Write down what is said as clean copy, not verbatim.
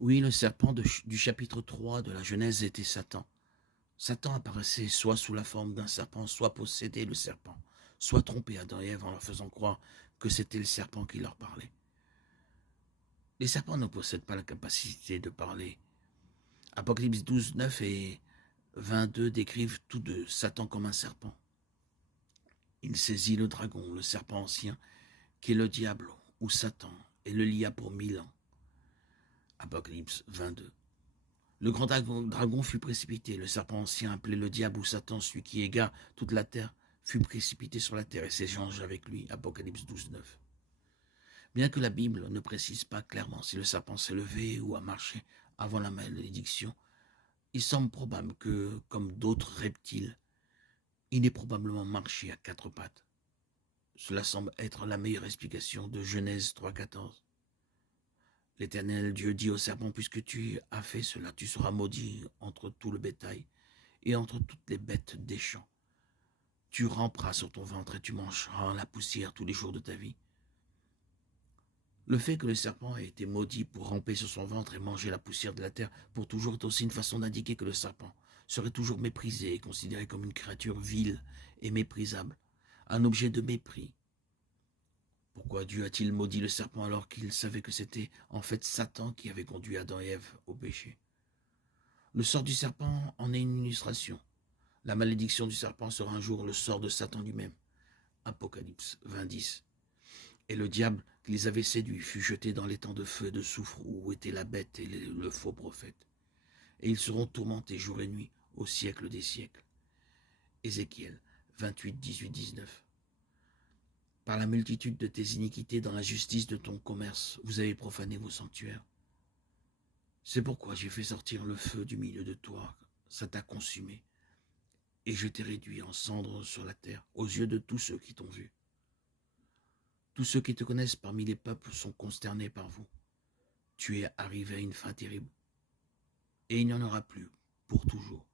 Oui, le serpent du chapitre 3 de la Genèse était Satan. Satan apparaissait soit sous la forme d'un serpent, soit possédait le serpent, soit trompait Adam et Ève en leur faisant croire que c'était le serpent qui leur parlait. Les serpents ne possèdent pas la capacité de parler. Apocalypse 12, 9 et 22 décrivent tous deux Satan comme un serpent. Il saisit le dragon, le serpent ancien, qui est le diable ou Satan, et le lia pour 1000 ans. Apocalypse 22. Le grand dragon fut précipité, le serpent ancien appelé le diable ou Satan, celui qui égare toute la terre, fut précipité sur la terre et s'échange avec lui. Apocalypse 12, 9. Bien que la Bible ne précise pas clairement si le serpent s'est levé ou a marché avant la malédiction, il semble probable que, comme d'autres reptiles, il ait probablement marché à quatre pattes. Cela semble être la meilleure explication de Genèse 3,14. L'Éternel Dieu dit au serpent, puisque tu as fait cela, tu seras maudit entre tout le bétail et entre toutes les bêtes des champs. Tu ramperas sur ton ventre et tu mangeras la poussière tous les jours de ta vie. Le fait que le serpent ait été maudit pour ramper sur son ventre et manger la poussière de la terre pour toujours est aussi une façon d'indiquer que le serpent serait toujours méprisé et considéré comme une créature vile et méprisable, un objet de mépris. Pourquoi Dieu a-t-il maudit le serpent alors qu'il savait que c'était en fait Satan qui avait conduit Adam et Ève au péché? Le sort du serpent en est une illustration. La malédiction du serpent sera un jour le sort de Satan lui-même. Apocalypse 20:10. Et le diable qui les avait séduits fut jeté dans les temps de feu et de soufre où était la bête et le faux prophète. Et ils seront tourmentés jour et nuit au siècle des siècles. Ézéchiel 28, 18, 19. Par la multitude de tes iniquités dans la justice de ton commerce, vous avez profané vos sanctuaires. C'est pourquoi j'ai fait sortir le feu du milieu de toi, ça t'a consumé, et je t'ai réduit en cendres sur la terre, aux yeux de tous ceux qui t'ont vu. Tous ceux qui te connaissent parmi les peuples sont consternés par vous. Tu es arrivé à une fin terrible, et il n'y en aura plus pour toujours.